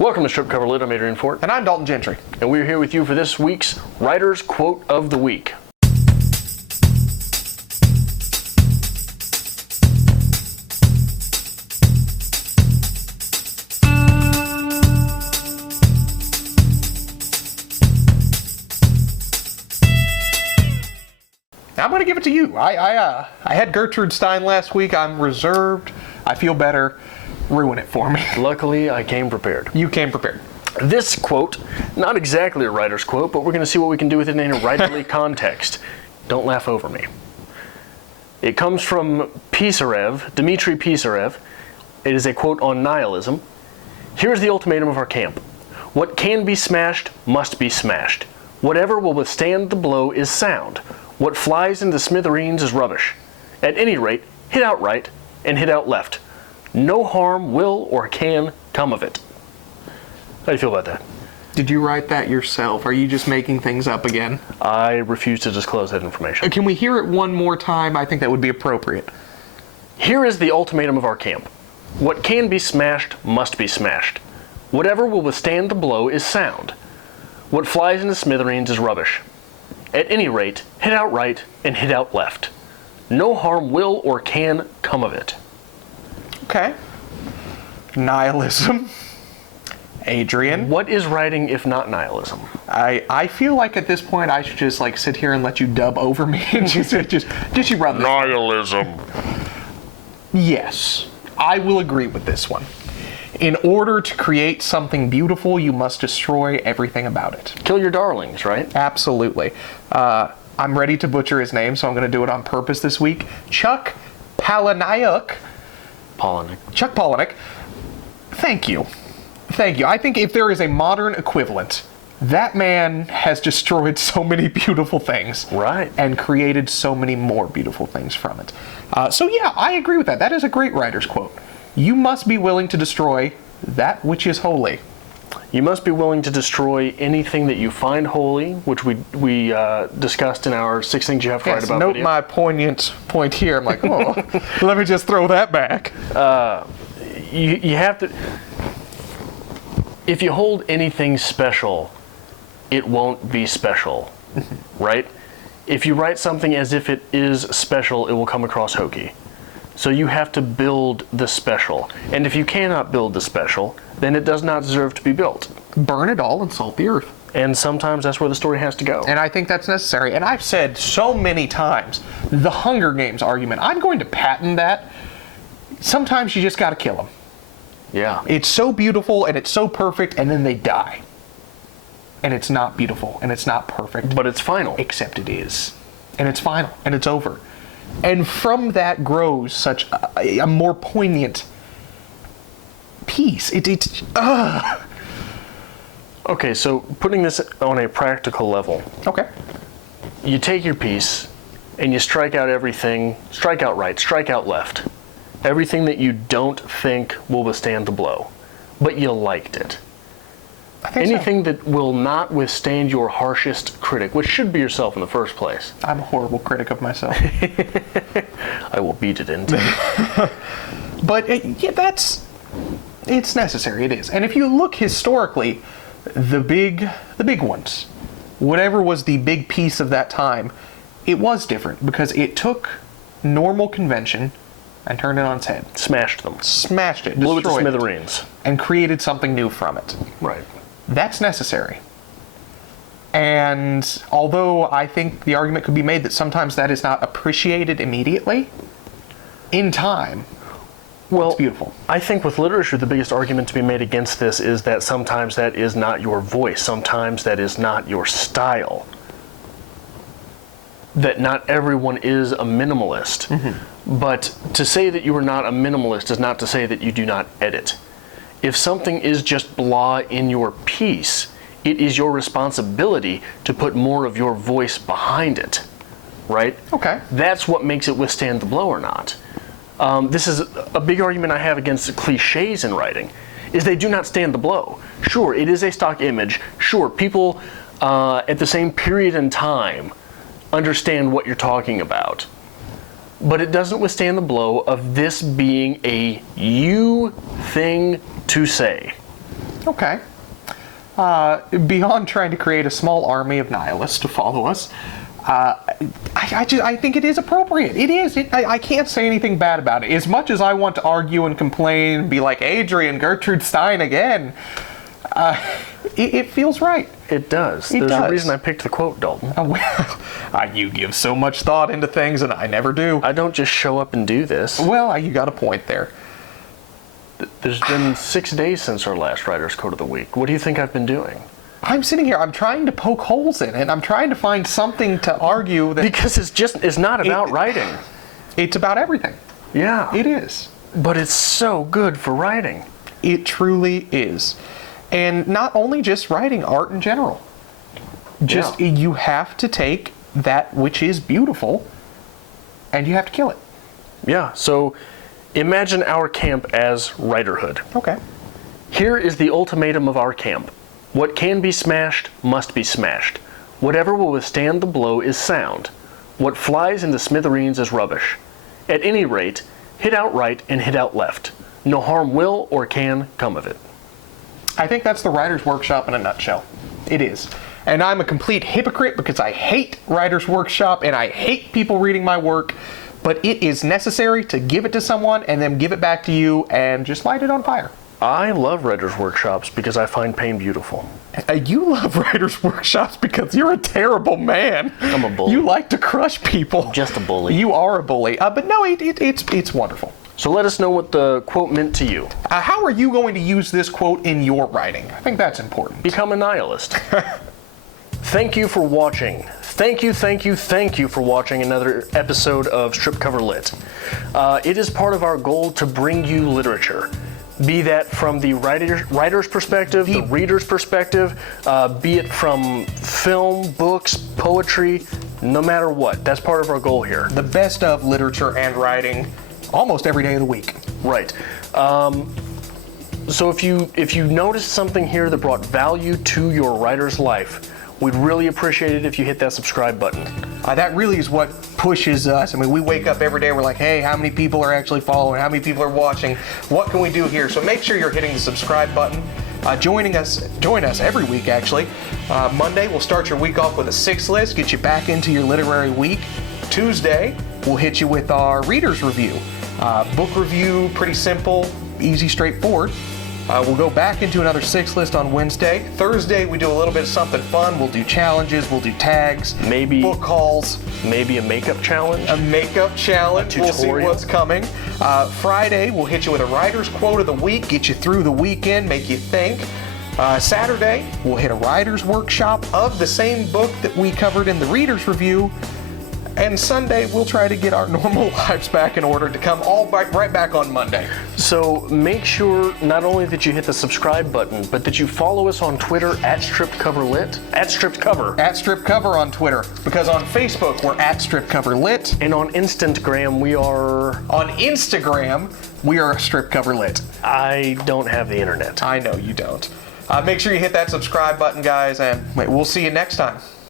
Welcome to Strip Cover Lit. I'm Adrian Fort. And I'm Dalton Gentry. And we're here with you for this week's Writer's Quote of the Week. Now I'm going to give it to you. I had Gertrude Stein last week. I'm reserved. I feel better. Ruin it for me. Luckily, I came prepared. You came prepared. This quote, not exactly a writer's quote, but we're going to see what we can do with it in a writerly context. Don't laugh over me. It comes from Dmitry Pisarev. It is a quote on nihilism. Here's the ultimatum of our camp. What can be smashed must be smashed. Whatever will withstand the blow is sound. What flies into smithereens is rubbish. At any rate, hit out right and hit out left. No harm will or can come of it. How do you feel about that? Did you write that yourself? Are you just making things up again? I refuse to disclose that information. Can we hear it one more time? I think that would be appropriate. Here is the ultimatum of our camp. What can be smashed must be smashed. Whatever will withstand the blow is sound. What flies into smithereens is rubbish. At any rate, hit out right and hit out left. No harm will or can come of it. Okay. Nihilism. Adrian. What is writing if not nihilism? I feel like at this point I should just like sit here and let you dub over me and just you run this. Nihilism. Yes, I will agree with this one. In order to create something beautiful, you must destroy everything about it. Kill your darlings, right? Absolutely. I'm ready to butcher his name, so I'm going to do it on purpose this week. Chuck Palahniuk. Chuck Palahniuk. Thank you. I think if there is a modern equivalent, that man has destroyed so many beautiful things. Right. And created so many more beautiful things from it. So yeah, I agree with that. That is a great writer's quote. You must be willing to destroy that which is holy. You must be willing to destroy anything that you find holy, which we discussed in our 6 Things You Have to Write About Note video. my poignant point here. I'm like, oh, let me just throw that back. You have to... If you hold anything special, it won't be special, right? If you write something as if it is special, it will come across hokey. So you have to build the special. And if you cannot build the special, then it does not deserve to be built. Burn it all and salt the earth. And sometimes that's where the story has to go. And I think that's necessary. And I've said so many times, the Hunger Games argument, I'm going to patent that. Sometimes you just got to kill them. Yeah. It's so beautiful and it's so perfect, and then they die. And it's not beautiful and it's not perfect. But it's final. Except it is. And it's final and it's over. And from that grows such a more poignant piece. Okay, so putting this on a practical level. Okay. You take your piece and you strike out everything, strike out right, strike out left. Everything that you don't think will withstand the blow, but you liked it. Anything that will not withstand your harshest critic, which should be yourself in the first place. I'm a horrible critic of myself. I will beat it into you. But it's necessary, it is. And if you look historically, the big ones, whatever was the big piece of that time, it was different because it took normal convention and turned it on its head. Smashed them. Smashed it. Blew it to destroyed smithereens. And created something new from it. Right. That's necessary. And although I think the argument could be made that sometimes that is not appreciated immediately, in time, it's beautiful. I think with literature, the biggest argument to be made against this is that sometimes that is not your voice. Sometimes that is not your style. That not everyone is a minimalist. Mm-hmm. But to say that you are not a minimalist is not to say that you do not edit. If something is just blah in your piece, it is your responsibility to put more of your voice behind it, right? Okay. That's what makes it withstand the blow or not. This is a big argument I have against cliches in writing, is they do not stand the blow. Sure, it is a stock image. Sure, people at the same period in time understand what you're talking about. But it doesn't withstand the blow of this being a you thing to say. Okay. Beyond trying to create a small army of nihilists to follow us, I think it is appropriate. It is. I can't say anything bad about it. As much as I want to argue and complain and be like, Adrian, Gertrude Stein again, it feels right. It does. There's a reason I picked the quote, Dalton. You give so much thought into things, and I never do. I don't just show up and do this. Well, you got a point there. There's been 6 days since our last Writer's Quote of the Week. What do you think I've been doing? I'm sitting here, I'm trying to poke holes in it. I'm trying to find something to argue that... Because it's not about writing. It's about everything. Yeah. It is. But it's so good for writing. It truly is. And not only just writing, art in general. You have to take that which is beautiful and you have to kill it. Yeah, so imagine our camp as writerhood. Okay. Here is the ultimatum of our camp. What can be smashed must be smashed. Whatever will withstand the blow is sound. What flies into smithereens is rubbish. At any rate, hit out right and hit out left. No harm will or can come of it. I think that's the Writer's Workshop in a nutshell. It is. And I'm a complete hypocrite because I hate Writer's Workshop and I hate people reading my work, but it is necessary to give it to someone and then give it back to you and just light it on fire. I love Writer's Workshops because I find pain beautiful. You love Writer's Workshops because you're a terrible man. I'm a bully. You like to crush people. Just a bully. You are a bully. But no, it's wonderful. So let us know what the quote meant to you. How are you going to use this quote in your writing? I think that's important. Become a nihilist. Thank you for watching. Thank you for watching another episode of Strip Cover Lit. It is part of our goal to bring you literature. Be that from the writer's perspective, the reader's perspective, be it from film, books, poetry, no matter what. That's part of our goal here. The best of literature and writing almost every day of the week. Right. So if you noticed something here that brought value to your writer's life, we'd really appreciate it if you hit that subscribe button. That really is what pushes us. I mean, we wake up every day, we're like, hey, how many people are actually following? How many people are watching? What can we do here? So make sure you're hitting the subscribe button. Join us every week, actually. Monday, we'll start your week off with a 6 list, get you back into your literary week. Tuesday, we'll hit you with our reader's review. Book review, pretty simple, easy, straightforward. We'll go back into another 6 list on Wednesday. Thursday, we do a little bit of something fun. We'll do challenges, we'll do tags, maybe book hauls. Maybe a makeup challenge. A makeup challenge. A tutorial. We'll see what's coming. Friday, we'll hit you with a writer's quote of the week, get you through the weekend, make you think. Saturday, we'll hit a writer's workshop of the same book that we covered in the reader's review. And Sunday, we'll try to get our normal lives back in order to come right back on Monday. So make sure not only that you hit the subscribe button, but that you follow us on Twitter at @StrippedCoverLit, @StrippedCover. @StrippedCover on Twitter, because on Facebook, we're @StrippedCoverLit. And on Instagram, we are... On Instagram, we are @StrippedCoverLit. I don't have the internet. I know you don't. Make sure you hit that subscribe button, guys, and we'll see you next time.